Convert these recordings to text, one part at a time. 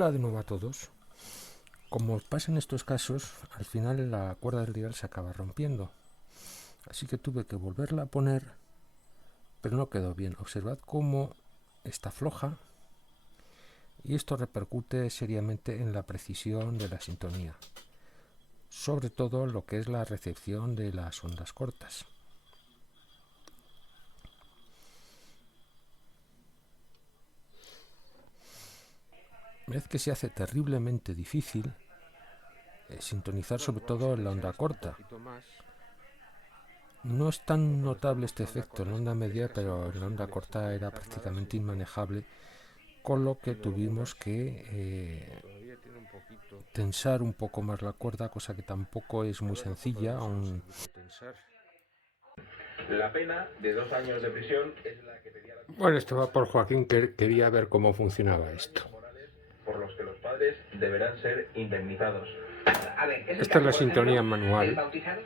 Hola de nuevo a todos. Como pasa en estos casos, al final la cuerda del dial se acaba rompiendo. Así que tuve que volverla a poner, pero no quedó bien. Observad cómo está floja y esto repercute seriamente en la precisión de la sintonía, sobre todo lo que es la recepción de las ondas cortas. Vez que se hace terriblemente difícil sintonizar, sobre todo en la onda corta. No es tan notable este efecto en la onda media, pero en la onda corta era prácticamente inmanejable, con lo que tuvimos que tensar un poco más la cuerda, cosa que tampoco es muy sencilla. La pena de 2 años de prisión es la que pedía la... Bueno, esto va por Joaquín, que quería ver cómo funcionaba esto. Por los que los padres deberán ser indemnizados. A ver, ¿es el Esta es caso, la por sintonía ejemplo, del manual. bautizado?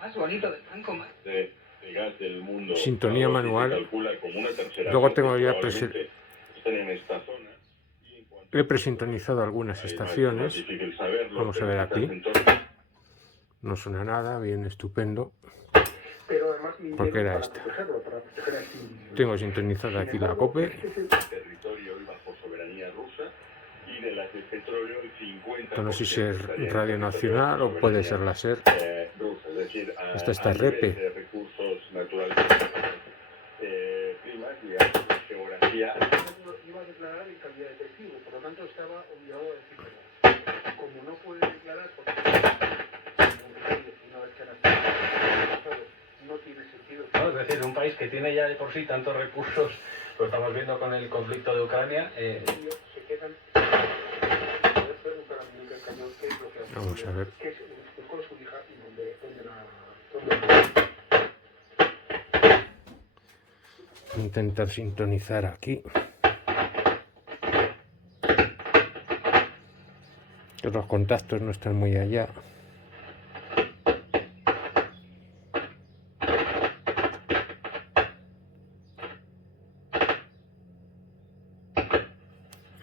Más bonito del Banco Más. De gas del mundo. Sintonía manual. Se calcula como una tercera Luego parte, tengo ya están en esta zona. he presintonizado algunas estaciones. Vamos a ver aquí. No suena nada, bien, estupendo. Porque era esta. Tengo sintonizada aquí la COPE. Esto no sé si es Radio Nacional o puede ser la SER. Esta está REPE. Iba a declarar en calidad de testigo, por lo tanto estaba obligado a decir verdad. Como no puede declarar porque una vez que no tiene sentido. No, es decir, un país que tiene ya de por sí tantos recursos, lo estamos viendo con el conflicto de Ucrania. Se quedan. Vamos a ver. ¿Qué es con su hija y dónde Intentar sintonizar aquí. Que los contactos no están muy allá.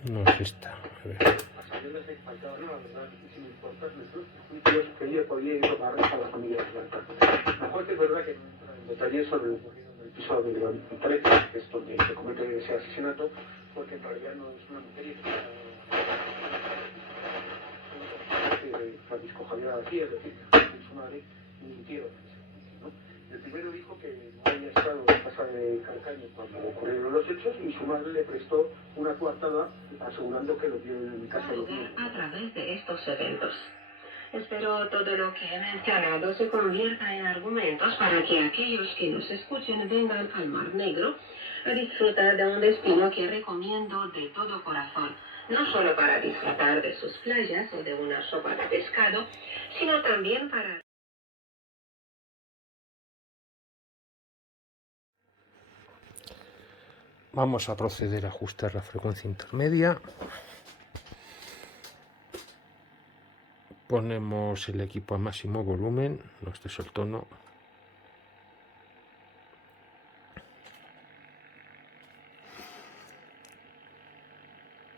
No es esta. A ver. que ella podía ir a tomar a la familia de la juez es verdad que detalle sobre lo ocurrido en el piso de 13, que es donde se comete ese asesinato, porque en realidad no es una materia que Francisco Javier García, es decir, que su madre mintieron. El primero dijo que no había estado en la casa de Calcaño cuando ocurrieron los hechos y su madre le prestó una coartada asegurando que lo vio en casa de los niños. A través de estos eventos. Espero todo lo que he mencionado se convierta en argumentos para que aquellos que nos escuchen vengan al Mar Negro a disfrutar de un destino que recomiendo de todo corazón, no solo para disfrutar de sus playas o de una sopa de pescado, sino también para... Vamos a proceder a ajustar la frecuencia intermedia. Ponemos el equipo a máximo volumen, no este es el tono.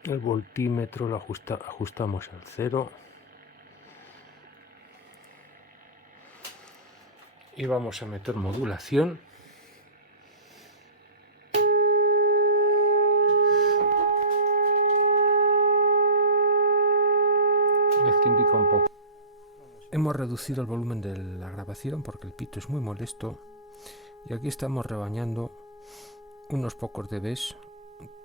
El voltímetro lo ajustamos al 0. Y vamos a meter modulación. Que indica un poco. Hemos reducido el volumen de la grabación porque el pito es muy molesto y aquí estamos rebañando unos pocos dBs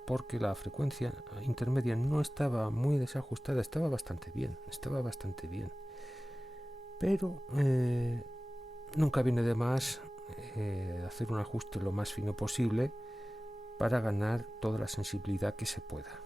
porque la frecuencia intermedia no estaba muy desajustada, estaba bastante bien, pero nunca viene de más hacer un ajuste lo más fino posible para ganar toda la sensibilidad que se pueda.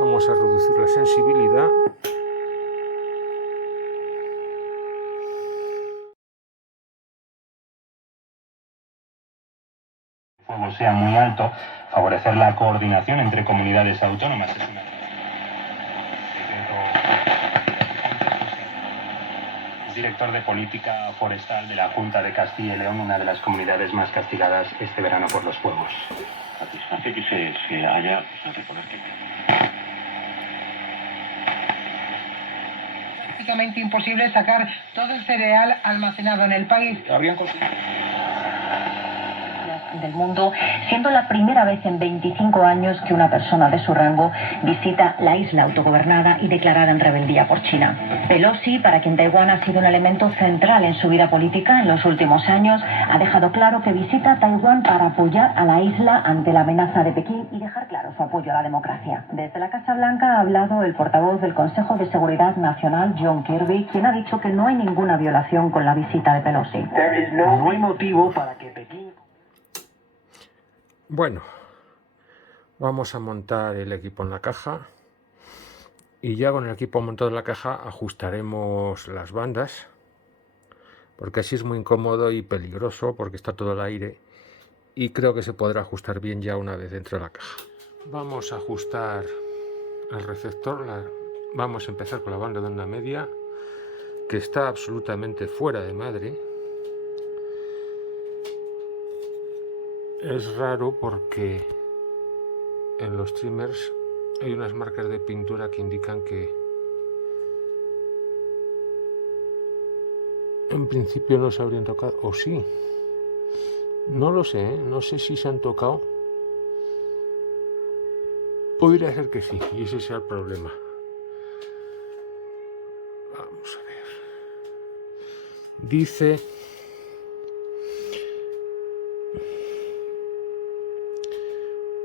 Vamos a reducir la sensibilidad. sea muy alto, favorecer la coordinación entre comunidades autónomas. Es una... Es director de política forestal de la Junta de Castilla y León, una de las comunidades más castigadas este verano por los fuegos. Satisface que se haya, pues, reconocer que... Prácticamente imposible sacar todo el cereal almacenado en el país. Habrían conseguido... del mundo, siendo la primera vez en 25 años que una persona de su rango visita la isla autogobernada y declarada en rebeldía por China. Pelosi, para quien Taiwán ha sido un elemento central en su vida política en los últimos años, ha dejado claro que visita Taiwán para apoyar a la isla ante la amenaza de Pekín y dejar claro su apoyo a la democracia. Desde la Casa Blanca ha hablado el portavoz del Consejo de Seguridad Nacional, John Kirby, quien ha dicho que no hay ninguna violación con la visita de Pelosi. No hay motivo para que Pekín... Bueno, vamos a montar el equipo en la caja y ya con el equipo montado en la caja ajustaremos las bandas, porque así es muy incómodo y peligroso porque está todo el aire, y creo que se podrá ajustar bien ya una vez dentro de la caja. Vamos a ajustar el receptor, vamos a empezar con la banda de onda media, que está absolutamente fuera de madre. Es raro porque en los trimmers hay unas marcas de pintura que indican que en principio no se habrían tocado, o sí, no lo sé, no sé si se han tocado. Podría ser que sí, y ese sea el problema. Vamos a ver. Dice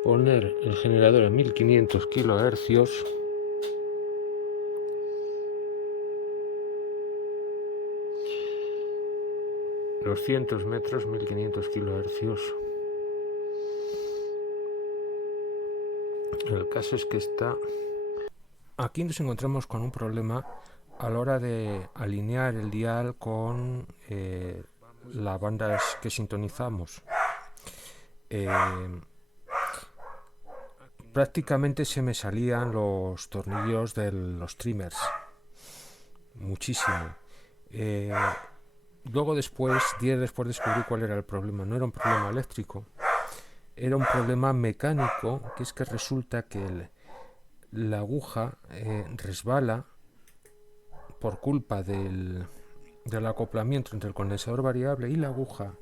poner el generador a 1500 kHz, ...200 metros, 1500 kHz. El caso es que aquí nos encontramos con un problema a la hora de alinear el dial con las bandas que sintonizamos. Prácticamente se me salían los tornillos de los trimmers, muchísimo. Luego días después descubrí cuál era el problema. No era un problema eléctrico, era un problema mecánico, que es que resulta que la aguja resbala por culpa del acoplamiento entre el condensador variable y la aguja,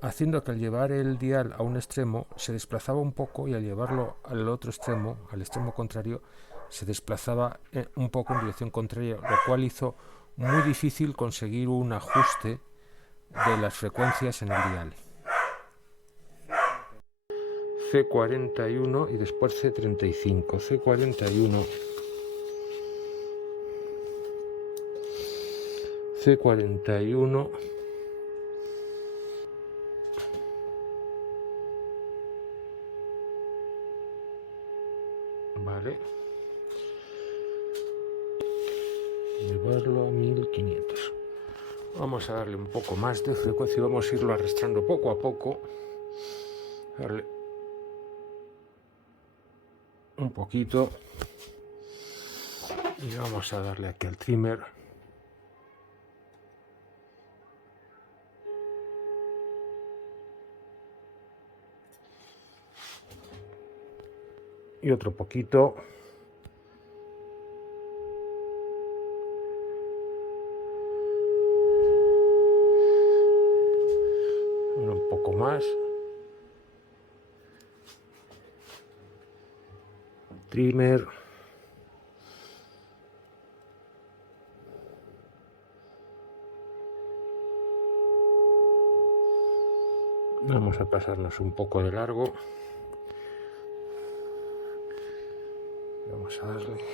haciendo que al llevar el dial a un extremo se desplazaba un poco y al llevarlo al otro extremo, al extremo contrario, se desplazaba un poco en dirección contraria, lo cual hizo muy difícil conseguir un ajuste de las frecuencias en el dial. C41 y después C35. C41. C41. Vale. Llevarlo a 1500. Vamos a darle un poco más de frecuencia y vamos a irlo arrastrando poco a poco. Darle un poquito y vamos a darle aquí al trimmer. Y otro poquito. Un poco más. Trimmer. Vamos a pasarnos un poco de largo. Vamos a darle.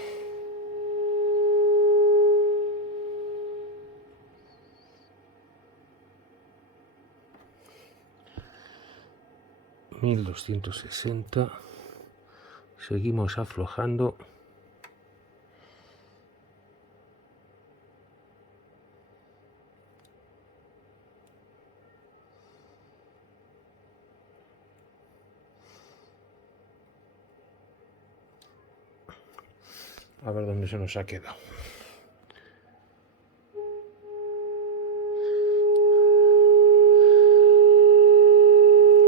$1260. Seguimos aflojando. A ver dónde se nos ha quedado.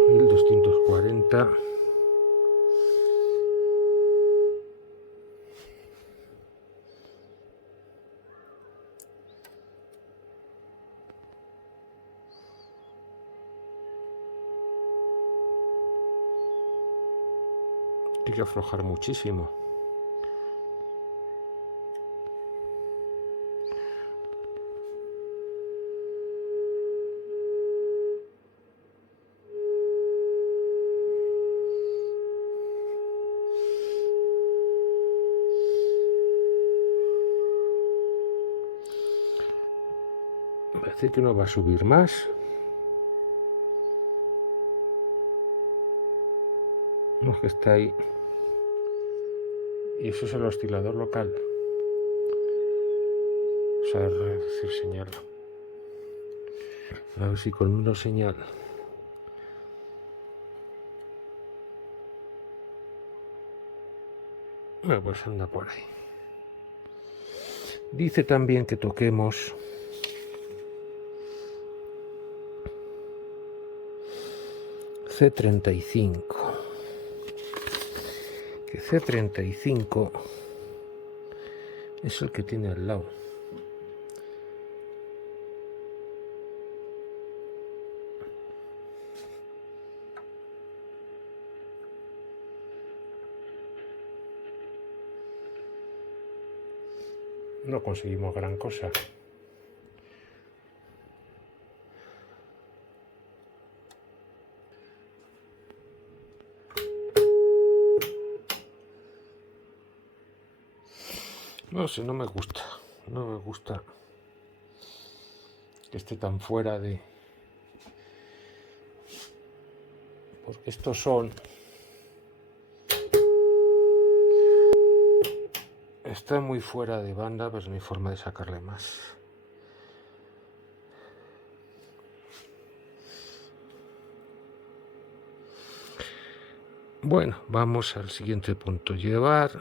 $1240. Hay que aflojar muchísimo. Parece que no va a subir más. No, es que está ahí. Y eso es el oscilador local. O sea, reducir señal. A ver si con menos señal. Bueno, pues anda por ahí. Dice también que toquemos C35. Que C35 es el que tiene al lado. No conseguimos gran cosa. No sé, no me gusta. No me gusta que esté tan fuera de... Porque estos son... Está muy fuera de banda, pero no hay forma de sacarle más. Bueno, vamos al siguiente punto. Llevar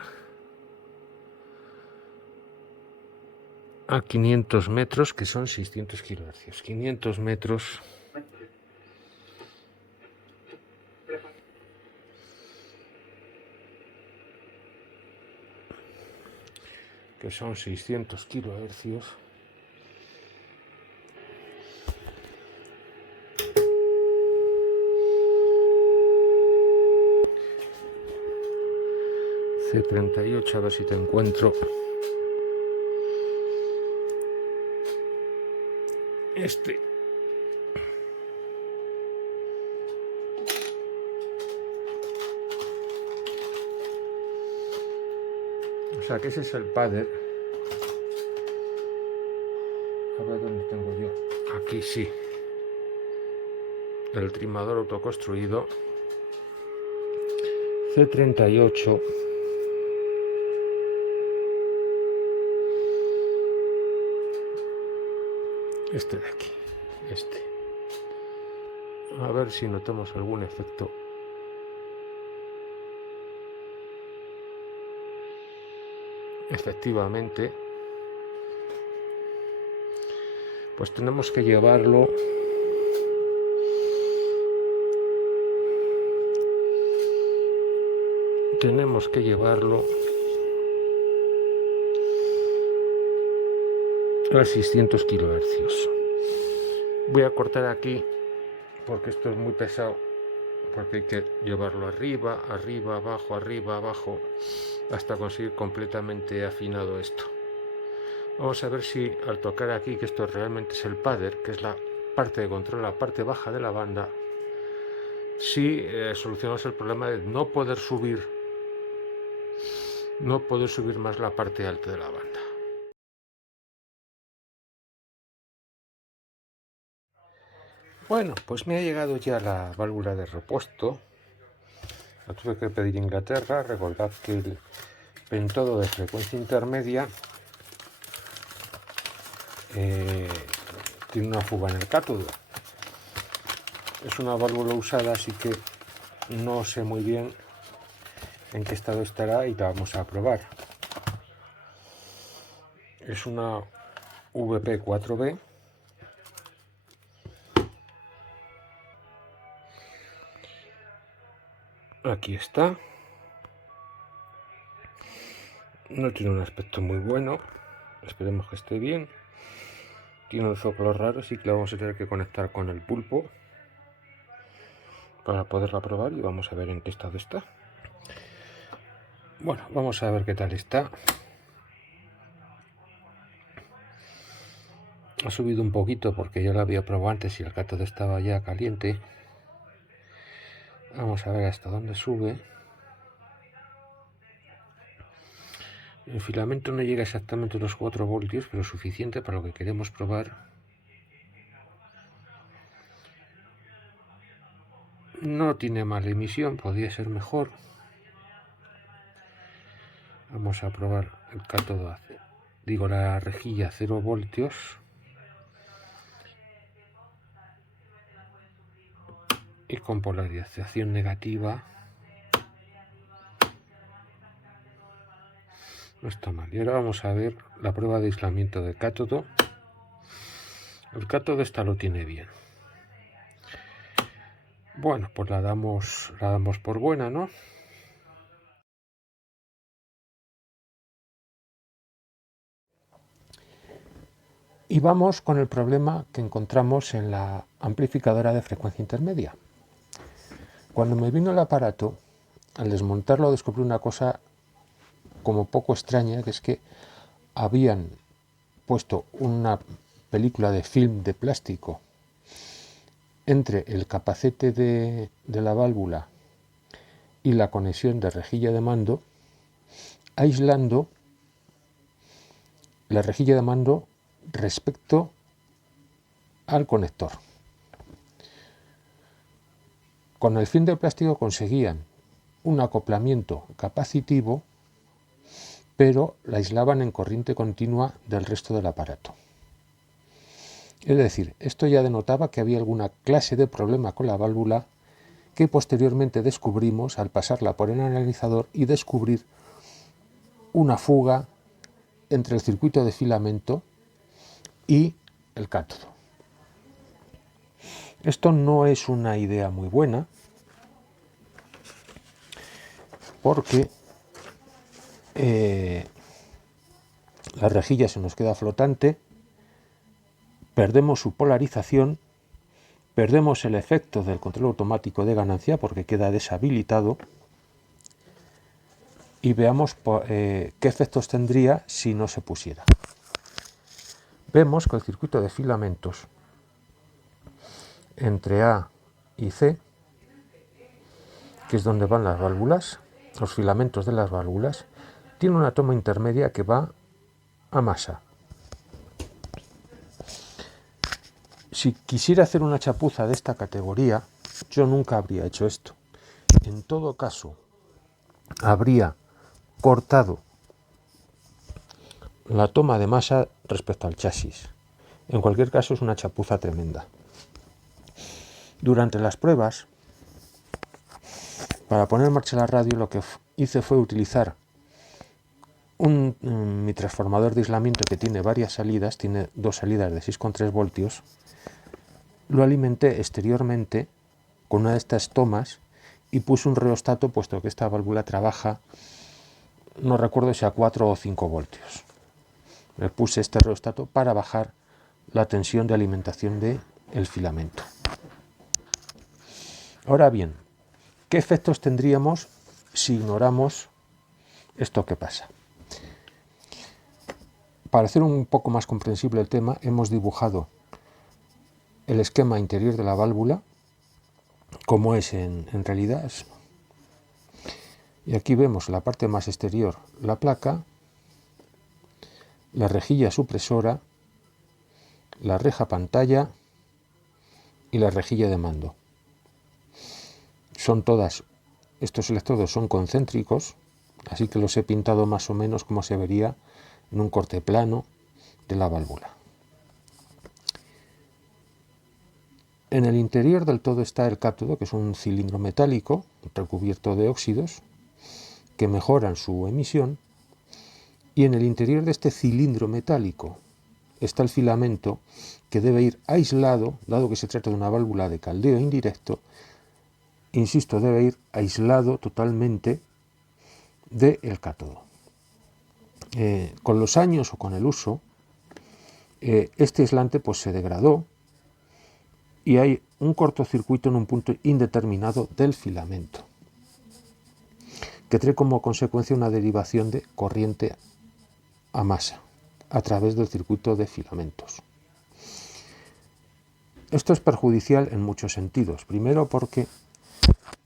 a 500 metros, que son 600 kHz. 500 metros. Que son 600 kHz. C38, a ver si te encuentro. Este. O sea que ese es el padre. A ver dónde tengo yo. Aquí sí. El trimador autoconstruido. C38. Este de aquí. Este. A ver si notamos algún efecto. Efectivamente, pues tenemos que llevarlo a 600 kHz. Voy a cortar aquí porque esto es muy pesado, porque hay que llevarlo arriba, abajo, hasta conseguir completamente afinado esto. Vamos a ver si al tocar aquí, que esto realmente es el padder, que es la parte de control, la parte baja de la banda, si solucionamos el problema de no poder subir más la parte alta de la banda. Bueno, pues me ha llegado ya la válvula de repuesto. La tuve que pedir en Inglaterra. Recordad que el pentodo de frecuencia intermedia tiene una fuga en el cátodo. Es una válvula usada, así que no sé muy bien en qué estado estará y la vamos a probar. Es una VP4B. Aquí está. No tiene un aspecto muy bueno. Esperemos que esté bien. Tiene un zócalo raro, así que la vamos a tener que conectar con el pulpo para poderla probar y vamos a ver en qué estado está. Bueno, vamos a ver qué tal está. Ha subido un poquito porque yo la había probado antes y el cátodo estaba ya caliente. Vamos a ver hasta dónde sube. El filamento no llega exactamente a los 4 voltios, pero suficiente para lo que queremos probar. No tiene mala emisión, podría ser mejor. Vamos a probar el cátodo, la rejilla 0 voltios. Y con polarización negativa. No está mal. Y ahora vamos a ver la prueba de aislamiento del cátodo. El cátodo esta lo tiene bien. Bueno, pues la damos por buena, ¿no? Y vamos con el problema que encontramos en la amplificadora de frecuencia intermedia. Cuando me vino el aparato, al desmontarlo descubrí una cosa como poco extraña, que es que habían puesto una película de film de plástico entre el capacete de la válvula y la conexión de rejilla de mando, aislando la rejilla de mando respecto al conector. Con el film de plástico conseguían un acoplamiento capacitivo, pero la aislaban en corriente continua del resto del aparato. Es decir, esto ya denotaba que había alguna clase de problema con la válvula, que posteriormente descubrimos al pasarla por el analizador y descubrir una fuga entre el circuito de filamento y el cátodo. Esto no es una idea muy buena, porque la rejilla se nos queda flotante, perdemos su polarización, perdemos el efecto del control automático de ganancia porque queda deshabilitado, y veamos qué efectos tendría si no se pusiera. Vemos que el circuito de filamentos entre A y C, que es donde van las válvulas, los filamentos de las válvulas, tiene una toma intermedia que va a masa. Si quisiera hacer una chapuza de esta categoría, yo nunca habría hecho esto. En todo caso, habría cortado la toma de masa respecto al chasis. En cualquier caso, es una chapuza tremenda. Durante las pruebas, para poner en marcha la radio, lo que hice fue utilizar mi transformador de aislamiento, que tiene varias salidas, tiene 2 salidas de 6,3 voltios. Lo alimenté exteriormente con una de estas tomas y puse un reostato, puesto que esta válvula trabaja, no recuerdo si a 4 o 5 voltios. Le puse este reostato para bajar la tensión de alimentación del filamento. Ahora bien, ¿qué efectos tendríamos si ignoramos esto que pasa? Para hacer un poco más comprensible el tema, hemos dibujado el esquema interior de la válvula, como es en realidad. Y aquí vemos la parte más exterior, la placa, la rejilla supresora, la reja pantalla y la rejilla de mando. Estos electrodos son concéntricos, así que los he pintado más o menos como se vería en un corte plano de la válvula. En el interior del todo está el cátodo, que es un cilindro metálico recubierto de óxidos que mejoran su emisión, y en el interior de este cilindro metálico está el filamento que debe ir aislado, dado que se trata de una válvula de caldeo indirecto, insisto, debe ir aislado totalmente del cátodo. Con los años o con el uso, este aislante pues se degradó y hay un cortocircuito en un punto indeterminado del filamento, que trae como consecuencia una derivación de corriente a masa a través del circuito de filamentos. Esto es perjudicial en muchos sentidos. Primero porque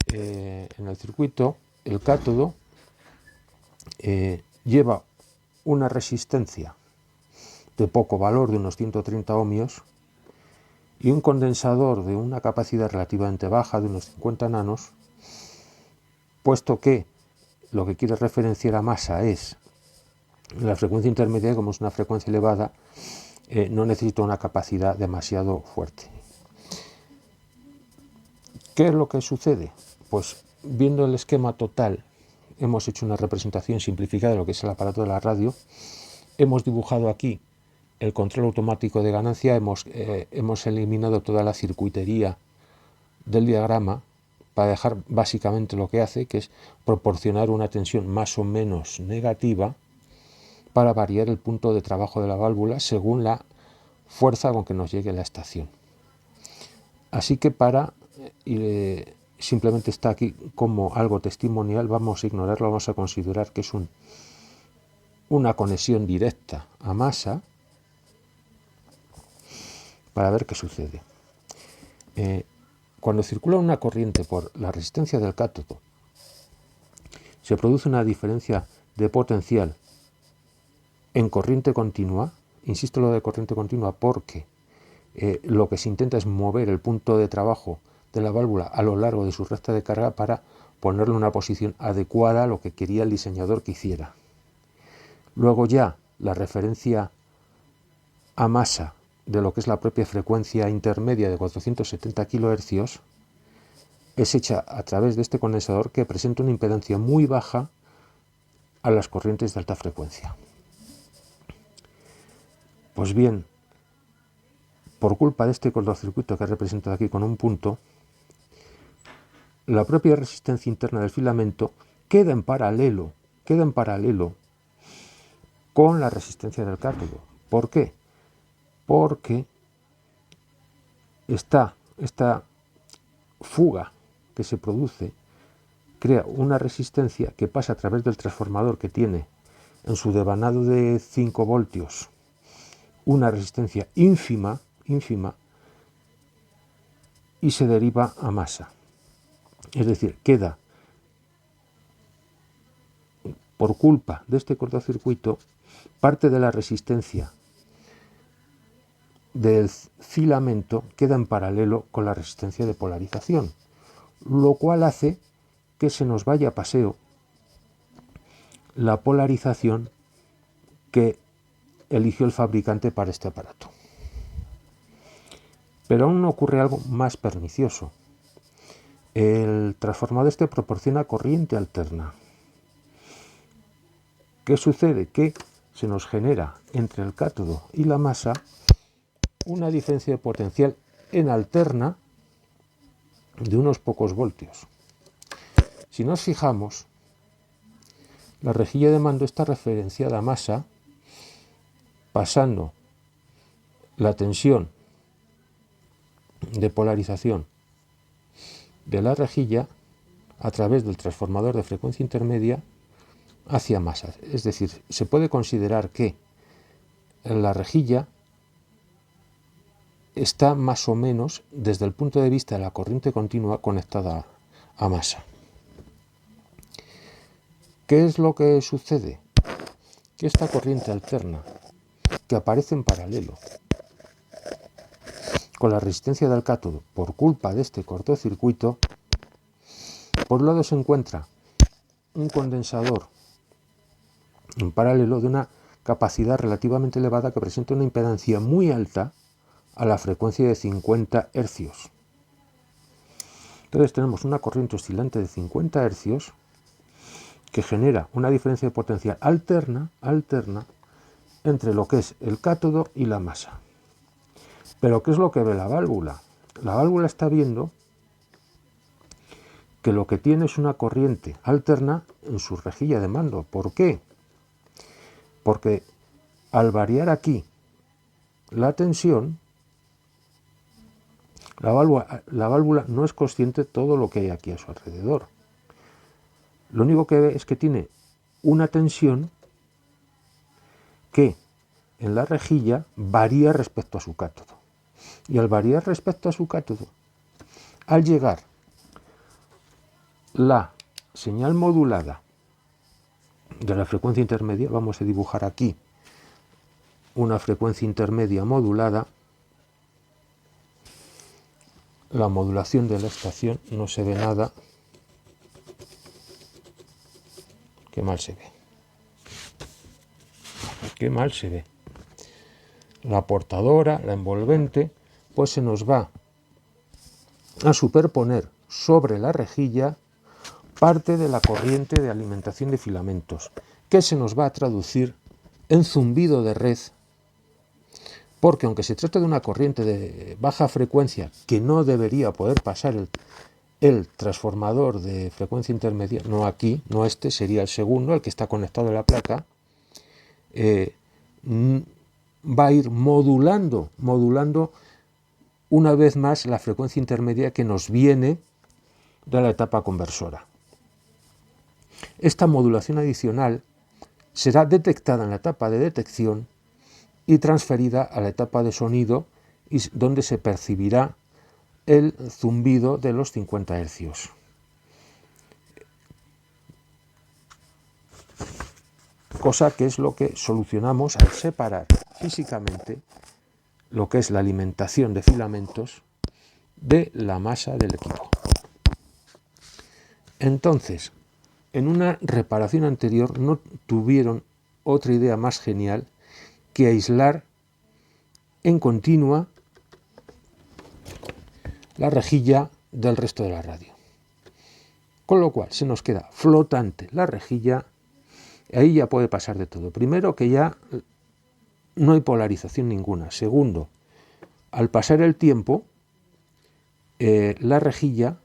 en el circuito el cátodo lleva una resistencia de poco valor, de unos 130 ohmios, y un condensador de una capacidad relativamente baja, de unos 50 nanos, puesto que lo que quiere referenciar a masa es la frecuencia intermedia, como es una frecuencia elevada, no necesita una capacidad demasiado fuerte. ¿Qué es lo que sucede? Pues viendo el esquema total, hemos hecho una representación simplificada de lo que es el aparato de la radio, hemos dibujado aquí el control automático de ganancia, hemos eliminado toda la circuitería del diagrama para dejar básicamente lo que hace, que es proporcionar una tensión más o menos negativa para variar el punto de trabajo de la válvula según la fuerza con que nos llegue la estación. Así que simplemente está aquí como algo testimonial, vamos a ignorarlo, vamos a considerar que es una conexión directa a masa para ver qué sucede. Cuando circula una corriente por la resistencia del cátodo, se produce una diferencia de potencial en corriente continua. Insisto lo de corriente continua porque lo que se intenta es mover el punto de trabajo de la válvula a lo largo de su recta de carga para ponerle una posición adecuada a lo que quería el diseñador que hiciera. Luego ya la referencia a masa de lo que es la propia frecuencia intermedia de 470 kHz es hecha a través de este condensador, que presenta una impedancia muy baja a las corrientes de alta frecuencia. Pues bien, por culpa de este cortocircuito que he representado aquí con un punto, la propia resistencia interna del filamento queda en paralelo con la resistencia del cátodo. ¿Por qué? Porque esta fuga que se produce crea una resistencia que pasa a través del transformador, que tiene en su devanado de 5 voltios una resistencia ínfima, y se deriva a masa. Es decir, queda, por culpa de este cortocircuito, parte de la resistencia del filamento queda en paralelo con la resistencia de polarización, lo cual hace que se nos vaya a paseo la polarización que eligió el fabricante para este aparato. Pero aún ocurre algo más pernicioso. El transformador este proporciona corriente alterna. ¿Qué sucede? Que se nos genera entre el cátodo y la masa una diferencia de potencial en alterna de unos pocos voltios. Si nos fijamos, la rejilla de mando está referenciada a masa, pasando la tensión de polarización de la rejilla a través del transformador de frecuencia intermedia hacia masa. Es decir, se puede considerar que la rejilla está más o menos desde el punto de vista de la corriente continua conectada a masa. ¿Qué es lo que sucede? Que esta corriente alterna, que aparece en paralelo con la resistencia del cátodo por culpa de este cortocircuito, por un lado se encuentra un condensador en paralelo de una capacidad relativamente elevada que presenta una impedancia muy alta a la frecuencia de 50 Hz. Entonces tenemos una corriente oscilante de 50 Hz que genera una diferencia de potencial alterna entre lo que es el cátodo y la masa. Pero ¿qué es lo que ve la válvula? La válvula está viendo que lo que tiene es una corriente alterna en su rejilla de mando. ¿Por qué? Porque al variar aquí la tensión, la válvula no es consciente de todo lo que hay aquí a su alrededor. Lo único que ve es que tiene una tensión que en la rejilla varía respecto a su cátodo. Y al variar respecto a su cátodo, al llegar la señal modulada de la frecuencia intermedia, vamos a dibujar aquí una frecuencia intermedia modulada, la modulación de la estación, no se ve nada, qué mal se ve, qué mal se ve. La portadora, la envolvente, pues se nos va a superponer sobre la rejilla parte de la corriente de alimentación de filamentos, que se nos va a traducir en zumbido de red, porque aunque se trata de una corriente de baja frecuencia que no debería poder pasar el transformador de frecuencia intermedia, no aquí, no este, sería el segundo, el que está conectado a la placa, va a ir modulando una vez más la frecuencia intermedia que nos viene de la etapa conversora. Esta modulación adicional será detectada en la etapa de detección y transferida a la etapa de sonido, donde se percibirá el zumbido de los 50 Hz. Cosa que es lo que solucionamos al separar físicamente lo que es la alimentación de filamentos de la masa del equipo. Entonces, en una reparación anterior no tuvieron otra idea más genial que aislar en continua la rejilla del resto de la radio. Con lo cual se nos queda flotante la rejilla, y ahí ya puede pasar de todo. Primero, que ya no hay polarización ninguna. Segundo, al pasar el tiempo, la rejilla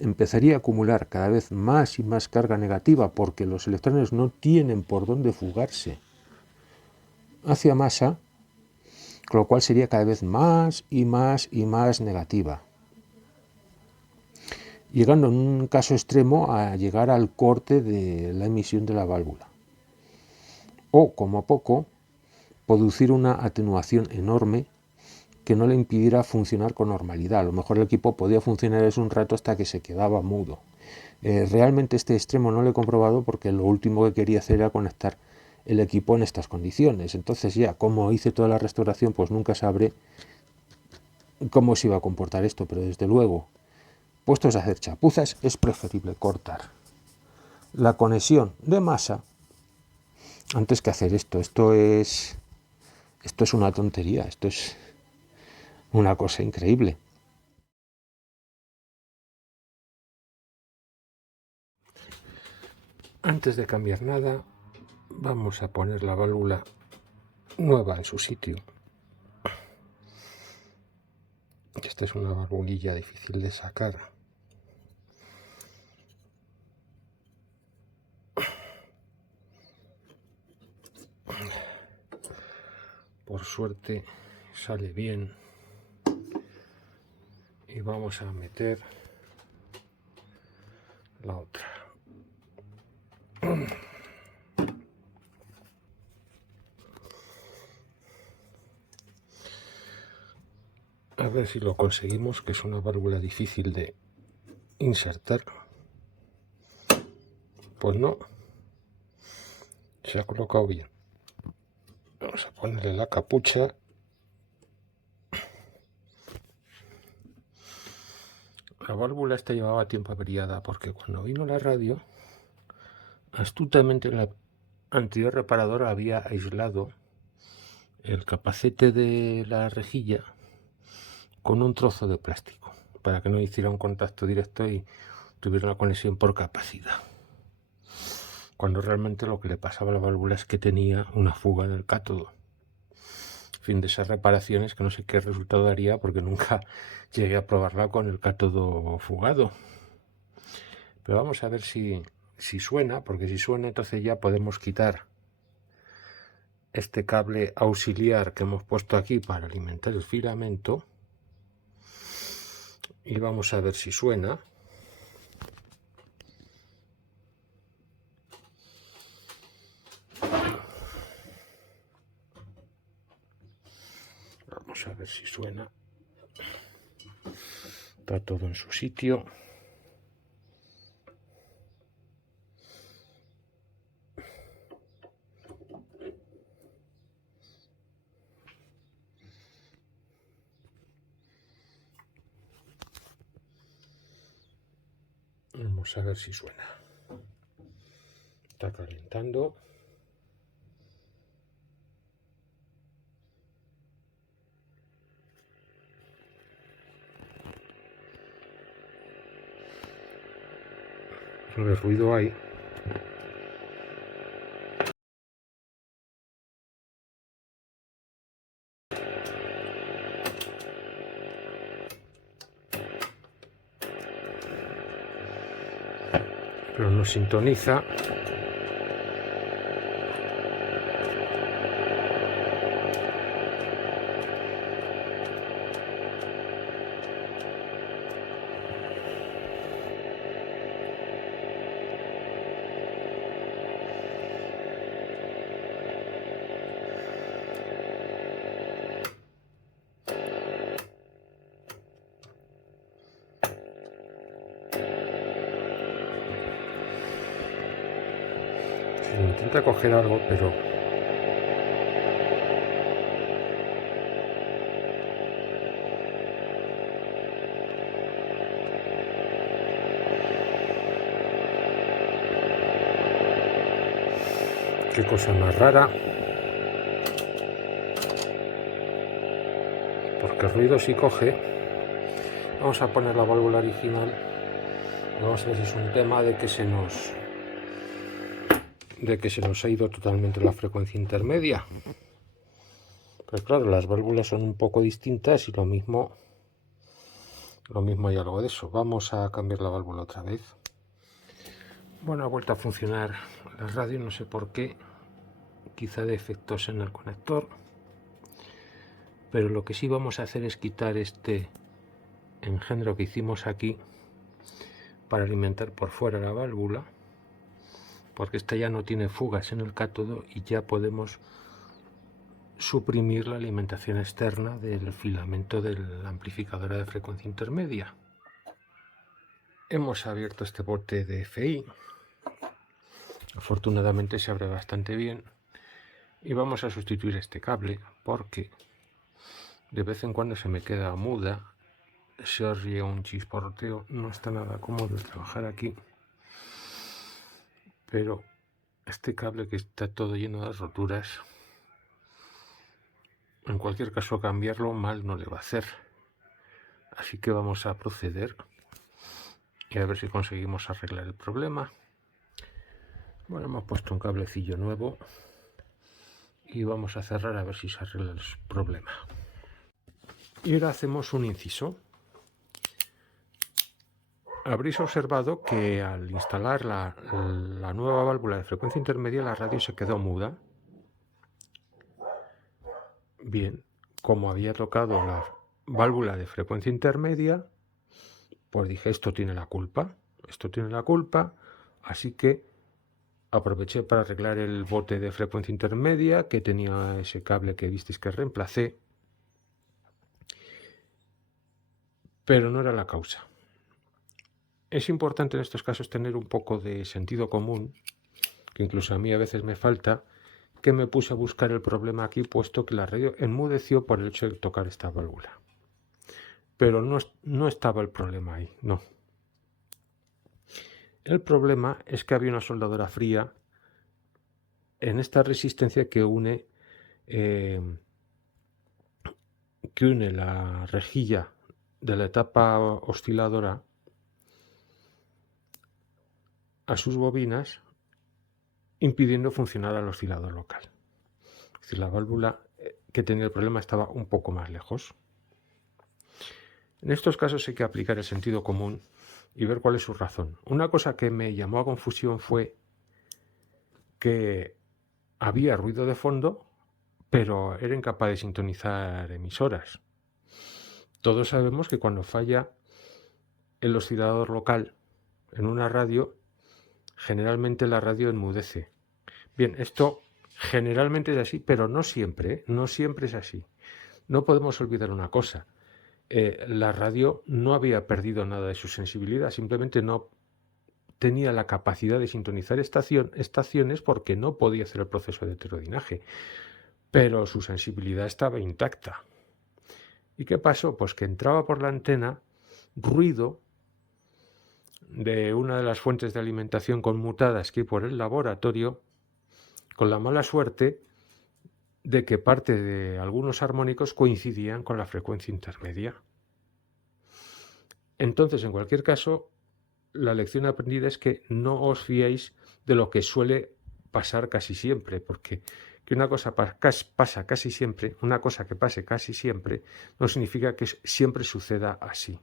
empezaría a acumular cada vez más y más carga negativa, porque los electrones no tienen por dónde fugarse hacia masa, con lo cual sería cada vez más y más y más negativa, llegando en un caso extremo a llegar al corte de la emisión de la válvula, o como poco producir una atenuación enorme que no le impidiera funcionar con normalidad. A lo mejor el equipo podía funcionar un rato hasta que se quedaba mudo. Realmente este extremo no lo he comprobado, porque lo último que quería hacer era conectar el equipo en estas condiciones. Entonces ya, como hice toda la restauración, pues nunca sabré cómo se iba a comportar esto, pero desde luego, puestos a hacer chapuzas, es preferible cortar la conexión de masa antes que hacer esto. Esto es una tontería, esto es una cosa increíble. Antes de cambiar nada, vamos a poner la válvula nueva en su sitio. Esta es una valvulilla difícil de sacar. Por suerte sale bien. Y vamos a meter la otra. A ver si lo conseguimos, que es una válvula difícil de insertar. Pues no, se ha colocado bien. Vamos a ponerle la capucha. La válvula esta llevaba tiempo averiada, porque cuando vino la radio, astutamente la anterior reparadora había aislado el capacete de la rejilla con un trozo de plástico, para que no hiciera un contacto directo y tuviera una conexión por capacidad, cuando realmente lo que le pasaba a la válvula es que tenía una fuga en el cátodo. En fin, de esas reparaciones que no sé qué resultado daría porque nunca llegué a probarla con el cátodo fugado. Pero vamos a ver si suena, porque si suena entonces ya podemos quitar este cable auxiliar que hemos puesto aquí para alimentar el filamento y vamos a ver si suena. Vamos a ver si suena. Está todo en su sitio. Vamos a ver si suena. Está calentando. El ruido hay. Pero no sintoniza. Intenta coger algo, pero qué cosa más rara, porque el ruido sí coge. Vamos a poner la válvula original. Vamos a ver si es un tema de que se nos ha ido totalmente la frecuencia intermedia. Pero claro, las válvulas son un poco distintas y lo mismo hay algo de eso. Vamos a cambiar la válvula otra vez. Bueno, ha vuelto a funcionar la radio, no sé por qué, quizá defectos en el conector, pero lo que sí vamos a hacer es quitar este engendro que hicimos aquí para alimentar por fuera la válvula, porque esta ya no tiene fugas en el cátodo y ya podemos suprimir la alimentación externa del filamento de la amplificadora de frecuencia intermedia. Hemos abierto este bote de FI, afortunadamente se abre bastante bien, y vamos a sustituir este cable porque de vez en cuando se me queda muda, se oye un chisporroteo, no está nada cómodo trabajar aquí. Pero este cable que está todo lleno de roturas, en cualquier caso cambiarlo mal no le va a hacer. Así que vamos a proceder y a ver si conseguimos arreglar el problema. Bueno, hemos puesto un cablecillo nuevo y vamos a cerrar a ver si se arregla el problema. Y ahora hacemos un inciso. Habréis observado que al instalar la nueva válvula de frecuencia intermedia la radio se quedó muda. Bien, como había tocado la válvula de frecuencia intermedia, pues dije, esto tiene la culpa, así que aproveché para arreglar el bote de frecuencia intermedia que tenía ese cable que visteis que reemplacé, pero no era la causa. Es importante en estos casos tener un poco de sentido común, que incluso a mí a veces me falta, que me puse a buscar el problema aquí, puesto que la radio enmudeció por el hecho de tocar esta válvula. Pero no estaba el problema ahí, no. El problema es que había una soldadura fría en esta resistencia que une la rejilla de la etapa osciladora a sus bobinas, impidiendo funcionar al oscilador local. Es decir, la válvula que tenía el problema estaba un poco más lejos. En estos casos hay que aplicar el sentido común y ver cuál es su razón. Una cosa que me llamó a confusión fue que había ruido de fondo, pero era incapaz de sintonizar emisoras. Todos sabemos que cuando falla el oscilador local en una radio, generalmente la radio enmudece. Bien, esto generalmente es así, pero no siempre, ¿eh? No siempre es así. No podemos olvidar una cosa. La radio no había perdido nada de su sensibilidad, simplemente no tenía la capacidad de sintonizar estaciones porque no podía hacer el proceso de heterodinaje, pero su sensibilidad estaba intacta. ¿Y qué pasó? Pues que entraba por la antena ruido de una de las fuentes de alimentación conmutadas que hay por el laboratorio, con la mala suerte de que parte de algunos armónicos coincidían con la frecuencia intermedia. Entonces, en cualquier caso, la lección aprendida es que no os fiéis de lo que suele pasar casi siempre, porque que una cosa pasa casi siempre, una cosa que pase casi siempre, no significa que siempre suceda así.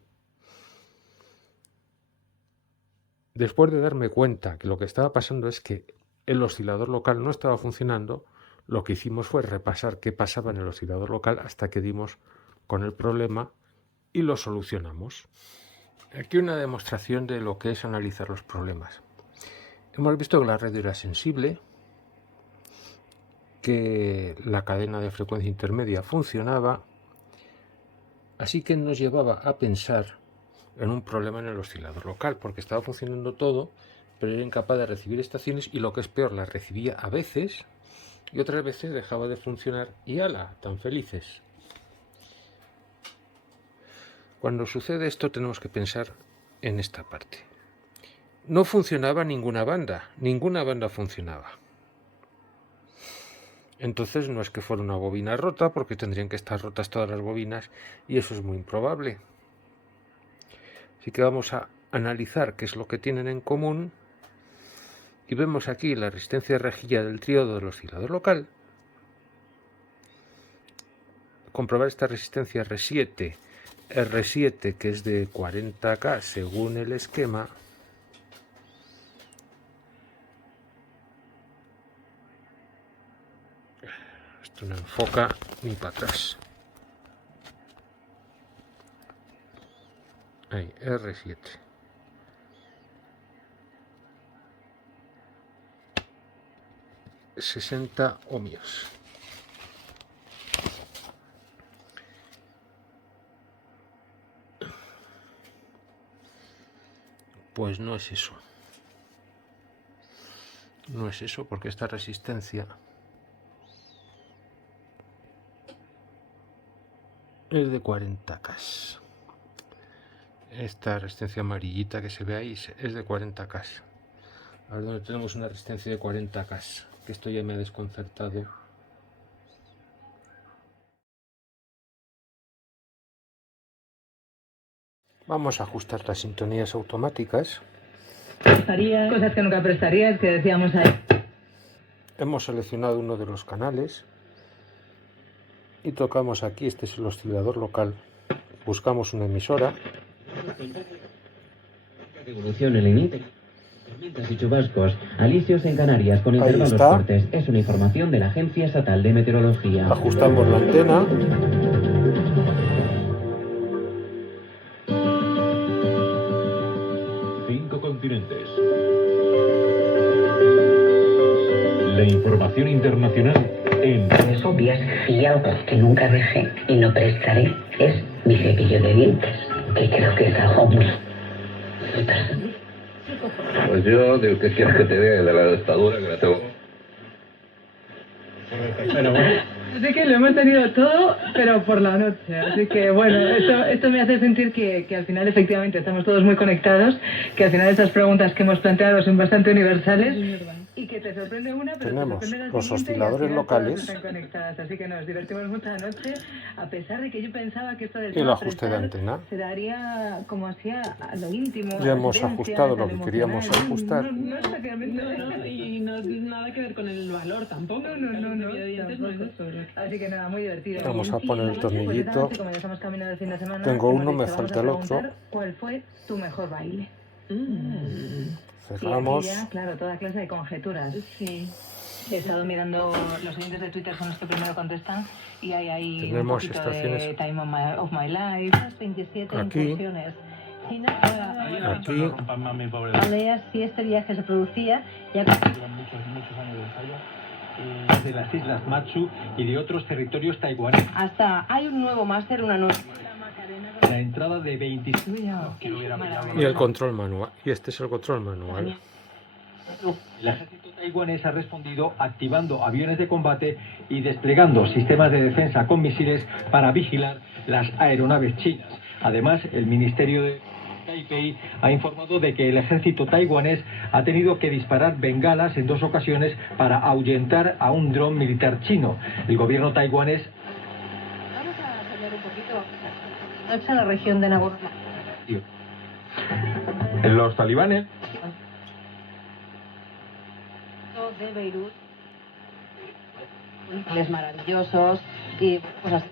Después de darme cuenta que lo que estaba pasando es que el oscilador local no estaba funcionando, lo que hicimos fue repasar qué pasaba en el oscilador local hasta que dimos con el problema y lo solucionamos. Aquí una demostración de lo que es analizar los problemas. Hemos visto que la radio era sensible, que la cadena de frecuencia intermedia funcionaba, así que nos llevaba a pensar en un problema en el oscilador local, porque estaba funcionando todo, pero era incapaz de recibir estaciones y, lo que es peor, las recibía a veces y otras veces dejaba de funcionar y ¡hala! Tan felices. Cuando sucede esto tenemos que pensar en esta parte. No funcionaba ninguna banda funcionaba. Entonces no es que fuera una bobina rota, porque tendrían que estar rotas todas las bobinas y eso es muy improbable. Así que vamos a analizar qué es lo que tienen en común y vemos aquí la resistencia de rejilla del triodo del oscilador local. Comprobar esta resistencia R7 que es de 40K según el esquema. Esto no enfoca ni para atrás. Ahí, R7. $60 ohmios. Pues no es eso. No es eso, porque esta resistencia es de 40K. Esta resistencia amarillita que se ve ahí es de 40K. A ver dónde tenemos una resistencia de 40K, que esto ya me ha desconcertado. Vamos a ajustar las sintonías automáticas. Cosas que nunca prestarías, que decíamos ahí. Hemos seleccionado uno de los canales y tocamos aquí, este es el oscilador local. Buscamos una emisora. Evolución el límite. Tormentas y chubascos. Alisios en Canarias con intervalos fuertes. Es una información de la Agencia Estatal de Meteorología. Ajustamos la antena. Continentes. La información internacional en razones obvias, y algo que nunca dejé y no prestaré es mi cepillo de dientes, que creo que es algo muy personal. Pues yo, digo, ¿qué quieres que te diga de la dentadura que la tengo? Pero bueno, así que lo hemos tenido todo, pero por la noche. Así que bueno, esto me hace sentir que al final efectivamente estamos todos muy conectados, que al final estas preguntas que hemos planteado son bastante universales. y que te sorprende una, pero tenemos te sorprende la los siguiente, osciladores y al final locales. todas están conectadas. Así que nos divertimos mucho anoche, a pesar de que yo pensaba que esto del Y el ajuste de antena. se daría como hacía a lo íntimo. Ya hemos ajustado lo que queríamos ajustar. No es exactamente y no tiene nada que ver con el valor tampoco. No, así que nada, muy divertido. Vamos a poner el tornillito. Como ya estamos camino del fin de semana, Tengo uno, me vamos a falta el otro. preguntar ¿cuál fue tu mejor baile? Cerramos. Y aquí ya, claro, toda clase de conjeturas. Sí. He estado mirando los siguientes de Twitter, son los que primero contestan, y hay ahí tenemos un poquito estaciones. de Time of My Life, 27 Aquí. incursiones. Aquí. Alea, si este viaje se producía, ya muchos años de ensayo de las Islas Matsu y de otros territorios taiwaneses. hasta hay un nuevo máster, una nueva... La entrada de 26... Y el control manual. Y este es el control manual. El ejército taiwanés ha respondido activando aviones de combate y desplegando sistemas de defensa con misiles para vigilar las aeronaves chinas. Además, el Ministerio de Taipei ha informado de que el ejército taiwanés ha tenido que disparar bengalas en 2 ocasiones para ahuyentar a un dron militar chino. El gobierno taiwanés... Vamos a cambiar un poquito. En la región de Nagorno. Los talibanes... de Beirut, maravillosos y cosas.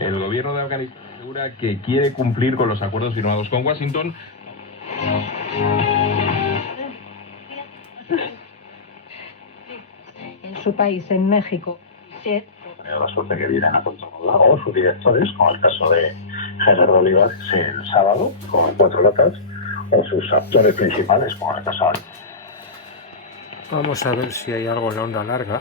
El gobierno de Afganistán asegura que quiere cumplir con los acuerdos firmados con Washington. En su país, en México, La suerte que vienen a controlar sus directores, como el caso de Gerardo Olivares el sábado, con 4 latas, o sus actores principales, como el caso de... Vamos a ver si hay algo en la onda larga.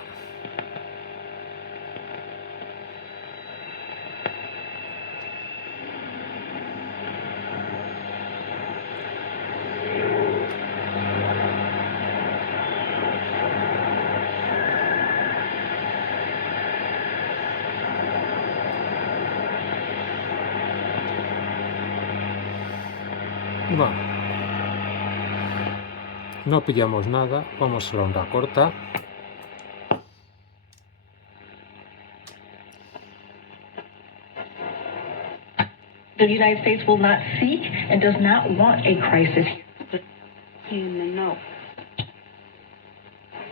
Bueno. No pillamos nada, vamos a la onda corta. The United States will not seek and does not want a crisis. No.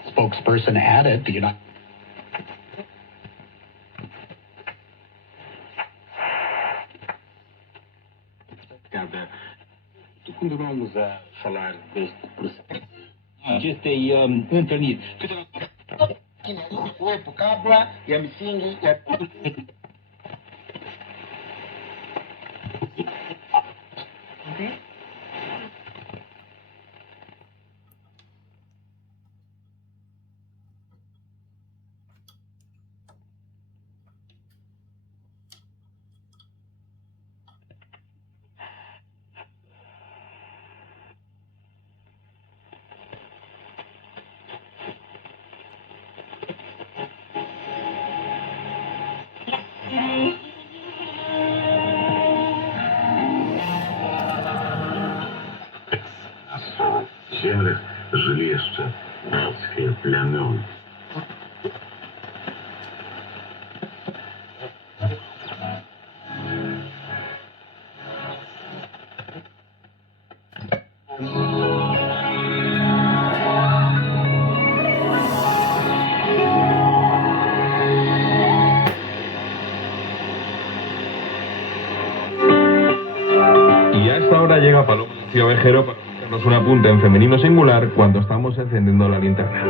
Spokesperson added the United Quando vamos a falar deste processo, este internet. землях жили jeszcze polskie plemiona. Y a esta hora llega Paloma García Ovejero para hacernos un apunte en femenino singular cuando estamos encendiendo la linterna.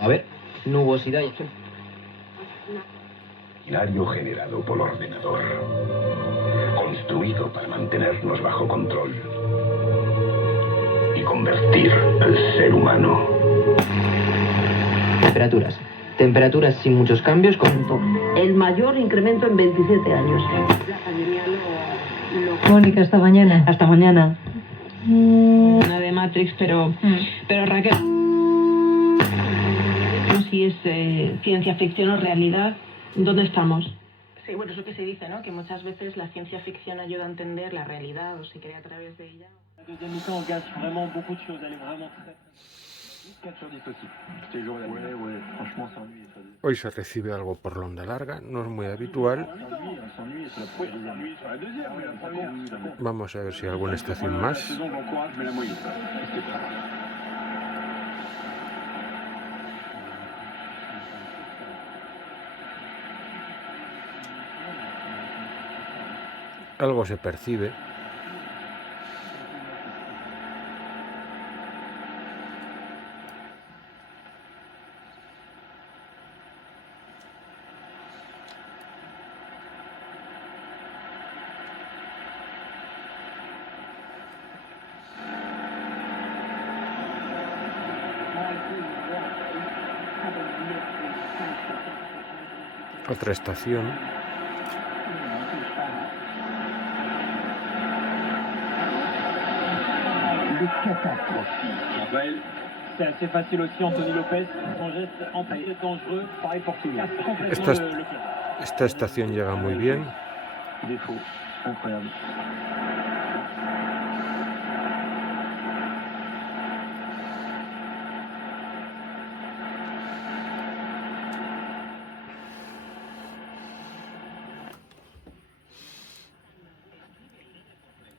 A ver, nubosidad y... Maquinario generado por ordenador, construido para mantenernos bajo control y convertir al ser humano. Temperaturas. Temperaturas sin muchos cambios con... El mayor incremento en 27 años. Mónica, hasta mañana. Hasta mañana. Una de Matrix, pero Raquel... No sé si es ciencia ficción o realidad. ¿Dónde estamos? Sí, bueno, es lo que se dice, ¿no? Que muchas veces la ciencia ficción ayuda a entender la realidad o se crea a través de ella. Hoy se recibe algo por la onda larga, no es muy habitual. Vamos a ver si hay alguna estación más. Algo se percibe. Otra estación. Rafael, c'est assez facile aussi, Anthony Lopez, son geste empêché dangereux, pareil pour tout le monde. Esta estación llega muy bien. Défaut, incroyable.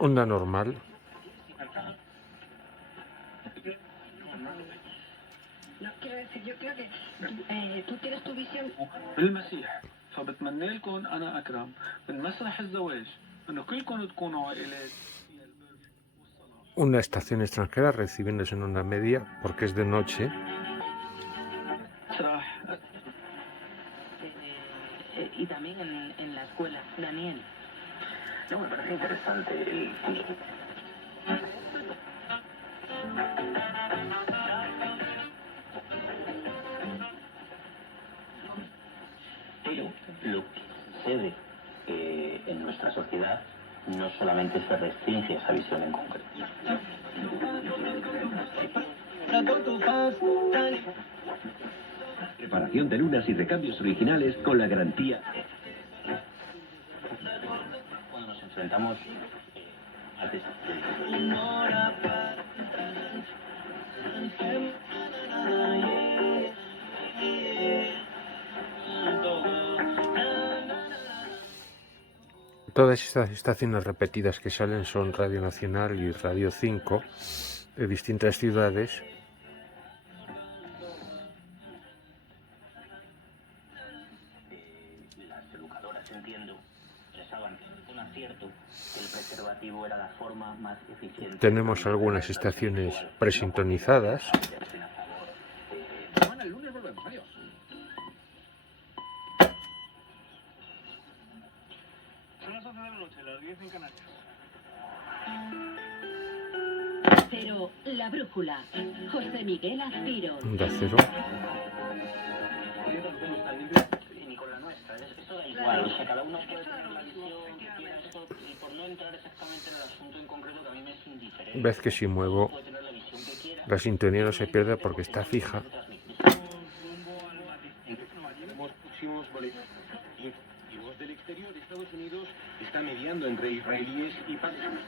Onda normal. No, quiero decir, yo creo que tú tienes tu visión. بالمسيح فبتمنى لكم انا اكرم من مسرح الزواج انه كلكم تكونوا عائلات. Una estación extranjera recibiéndose en onda media porque es de noche. Y también en la escuela, Daniel. No, me parece interesante el... Pero lo que sucede en nuestra sociedad no solamente se restringe a esa visión en concreto. Preparación de lunas y recambios originales con la garantía. Cuando nos enfrentamos al desastre. Todas estas estaciones repetidas que salen son Radio Nacional y Radio 5 de distintas ciudades. Las educadoras, entiendo, pensaban con acierto que el preservativo era la forma más eficiente. Tenemos algunas estaciones presintonizadas. El lunes volvemos, adiós. Son las 11 de la noche, las 10 en Canarias. Pero la brújula, José Miguel Aspiro. Onda Cero. Ni con la nuestra, eso da igual, o sea, cada uno puede tener la visión que quiera, esto, y por no entrar exactamente en el asunto en concreto, que a mí me es indiferente. Ves que si muevo la sintonía no se pierde porque está fija. Y voz del exterior, Estados Unidos está mediando entre israelíes y palestinos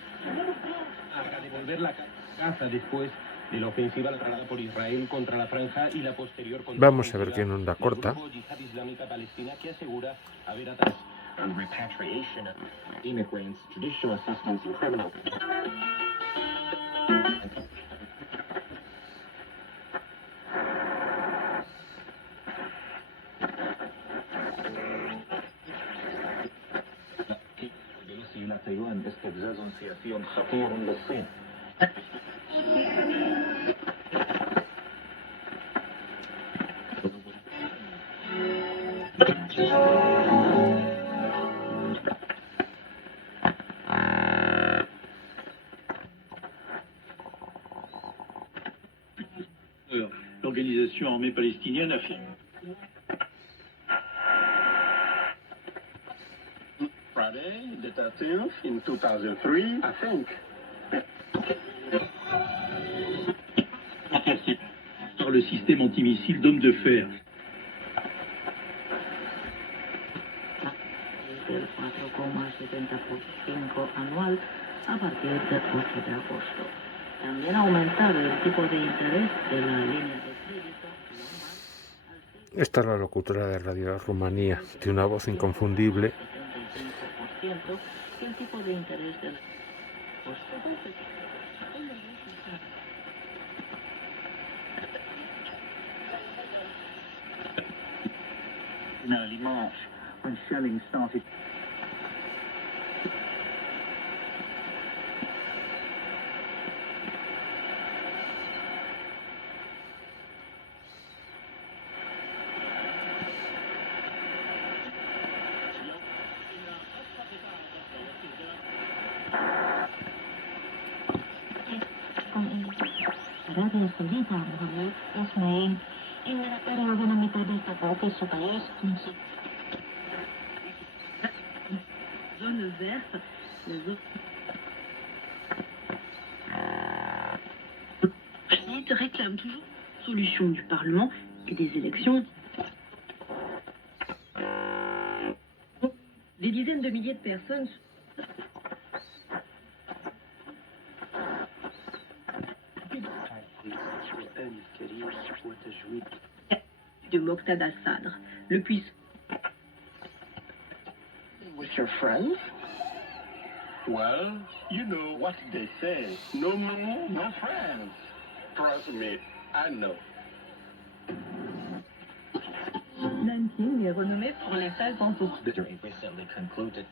para devolver la caza después de la ofensiva lanzada por Israel contra la franja y la posterior contra Vamos a ver qué en onda corta. Yihad Islámica Palestina que asegura haber atrás and repatriation of immigrants, traditional assistance in criminal. تايوان استفزاز سياسي خطير للصين. L'organisation armée palestinienne affirme. Friday, the 13th, in 2003, I think. Par le système antimissile d'hommes de fer. Del 4,70% anual a partir del 8 de agosto. También ha aumentado el tipo de interés de la línea de crédito. Esta es la locutora de Radio Rumanía, tiene una voz inconfundible. 75%, y el tipo de interés de la... In early March, when shelling started. Zone verte, les autres réclament toujours solution du Parlement et des élections. Des dizaines de milliers de personnes de Moqtada al-Sadr, le puissant. With your friends? Well, you know what they say. No money, no friends. Trust me, I know. Nanking est renommé pour les salles d'entour. Recently concluded.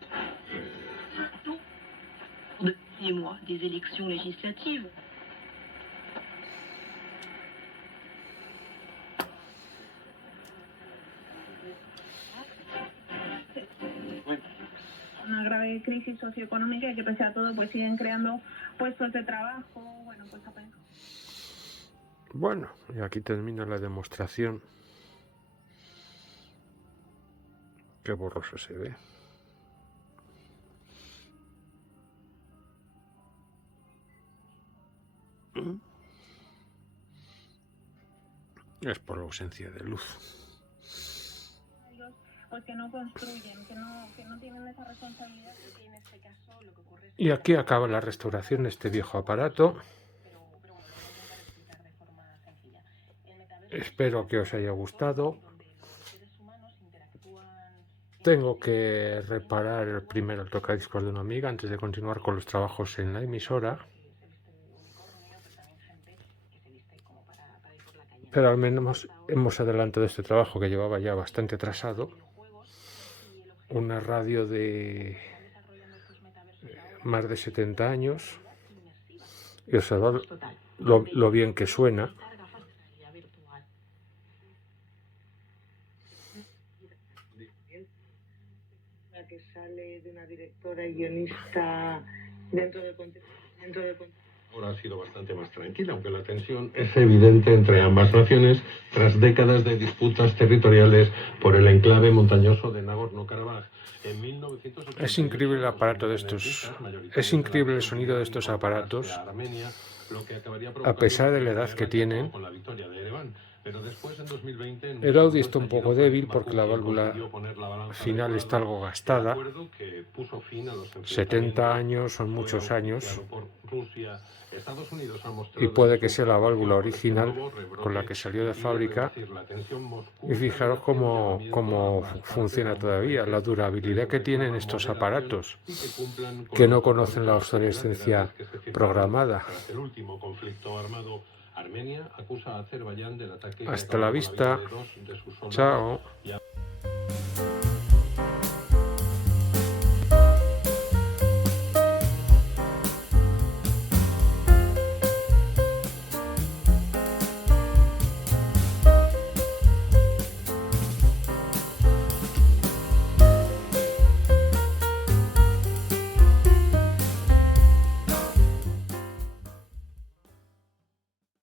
6 mois des élections législatives. Una grave crisis socioeconómica y que pese a todo pues siguen creando puestos de trabajo, bueno, pues apenas. Bueno, y aquí termina la demostración. Qué borroso se ve. Es por la ausencia de luz. Pues que no construyen, que no tienen esa responsabilidad, y en este caso lo que ocurre es que... Y aquí acaba la restauración de este viejo aparato. Espero que os haya gustado. Tengo que reparar primero el tocadiscos de una amiga antes de continuar con los trabajos en la emisora. Pero al menos hemos adelantado este trabajo que llevaba ya bastante atrasado. Una radio de más de 70 años. Y observad lo bien que suena. La que sale de una directora y guionista dentro del contexto. Ahora ha sido bastante más tranquila, aunque la tensión es evidente entre ambas naciones tras décadas de disputas territoriales por el enclave montañoso de Nagorno-Karabaj. Es increíble el aparato de estos, es increíble el sonido de estos aparatos, a pesar de la edad que tienen. El audio está un poco débil porque la válvula final está algo gastada. 70 años son muchos años y puede que sea la válvula original con la que salió de fábrica. Y fijaros cómo funciona todavía, la durabilidad que tienen estos aparatos, que no conocen la obsolescencia programada. Hasta la vista. Chao.